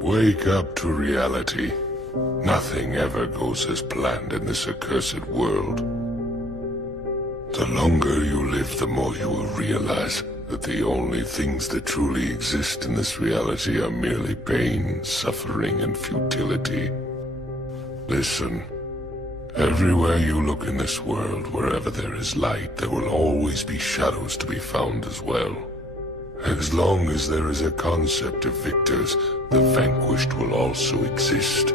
Wake up to reality. Nothing ever goes as planned in this accursed world. The longer you live, the more you will realize that the only things that truly exist in this reality are merely pain, suffering, and futility. Listen. Everywhere you look in this world, wherever there is light, there will always be shadows to be found as well. As long as there is a concept of victors, the vanquished will also exist.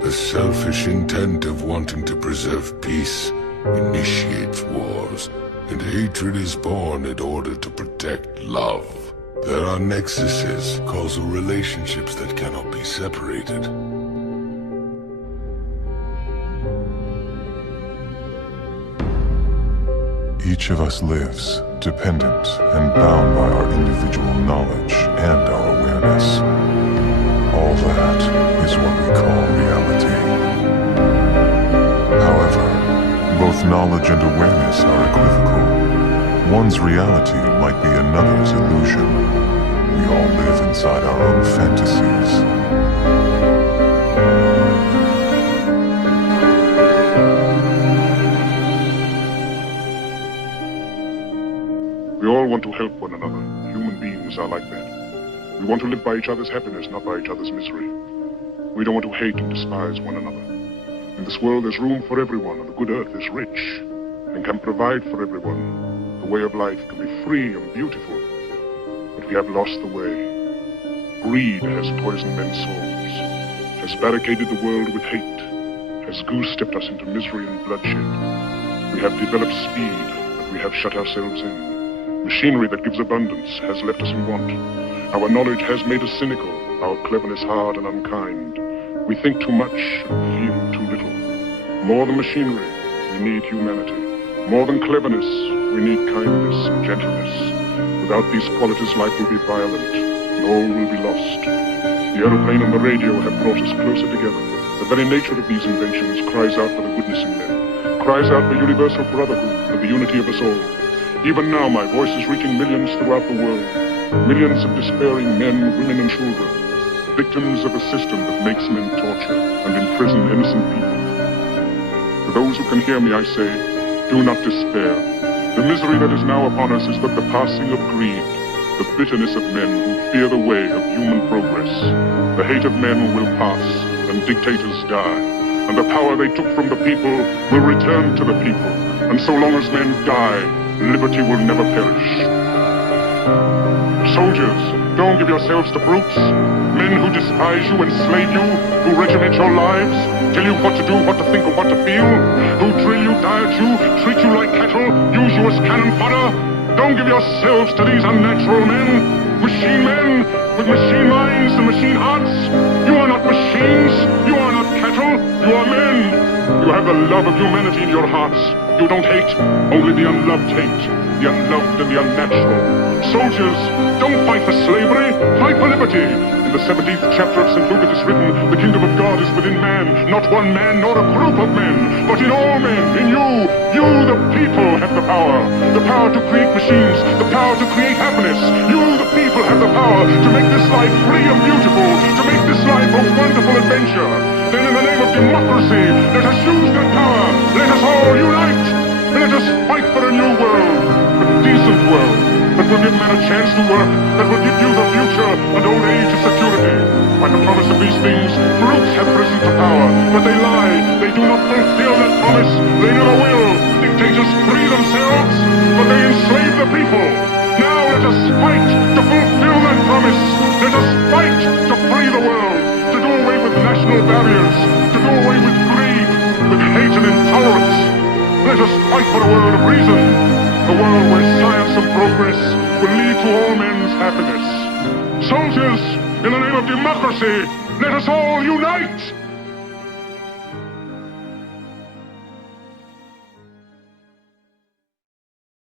The selfish intent of wanting to preserve peace initiates wars, and hatred is born in order to protect love. There are nexuses, causal relationships that cannot be separated. Each of us lives, dependent and bound by our individual knowledge and our awareness. All that is what we call reality. However, both knowledge and awareness are equivocal. One's reality might be another's illusion. We all live inside our own fantasies. We all want to help one another. Human beings are like that. We want to live by each other's happiness, not by each other's misery. We don't want to hate and despise one another. In this world there's room for everyone, and the good earth is rich and can provide for everyone. The way of life can be free and beautiful, but we have lost the way. Greed has poisoned men's souls, has barricaded the world with hate, has goose-stepped us into misery and bloodshed. We have developed speed, but we have shut ourselves in. Machinery that gives abundance has left us in want. Our knowledge has made us cynical, our cleverness hard and unkind. We think too much and feel too little. More than machinery, we need humanity. More than cleverness, we need kindness and gentleness. Without these qualities, life will be violent, and all will be lost. The aeroplane and the radio have brought us closer together. The very nature of these inventions cries out for the goodness in men, cries out for universal brotherhood, for the unity of us all. Even now, my voice is reaching millions throughout the world. Millions of despairing men, women, and children. Victims of a system that makes men torture and imprison innocent people. To those who can hear me, I say, do not despair. The misery that is now upon us is but the passing of greed, the bitterness of men who fear the way of human progress. The hate of men will pass, and dictators die. And the power they took from the people will return to the people. And so long as men die, liberty will never perish. Soldiers, don't give yourselves to brutes. Men who despise you, enslave you, who regiment your lives, tell you what to do, what to think, and what to feel, who drill you, diet you, treat you like cattle, use you as cannon fodder. Don't give yourselves to these unnatural men, machine men, with machine minds and machine hearts. You are not machines, you are not cattle, you are men. You have the love of humanity in your hearts. You don't hate, only the unloved hate, the unloved and the unnatural. Soldiers, don't fight for slavery, fight for liberty. In the 17th chapter of St. Luke it is written, the kingdom of God is within man, not one man nor a group of men, but in all men, in you. You, the people, have the power to create machines, the power to create happiness. You, the people, have the power to make this life free and beautiful, to make this life a wonderful adventure. Then in the name of democracy, let us use that power. Let us all unite. Let us fight for a new world, a decent world, that will give men a chance to work, that will give youth a future and old age a security. By the promise of these things, brutes have risen to power, but they lie. They do not fulfill that promise. They never will. Dictators free themselves, but they enslave the people. Now let us fight to fulfill that promise. Let us fight to free the world, to do away with national barriers, to do away with greed, with hate and intolerance. Let us fight for a world of reason, a world where science and progress will lead to all men's happiness. Soldiers, in the name of democracy, let us all unite!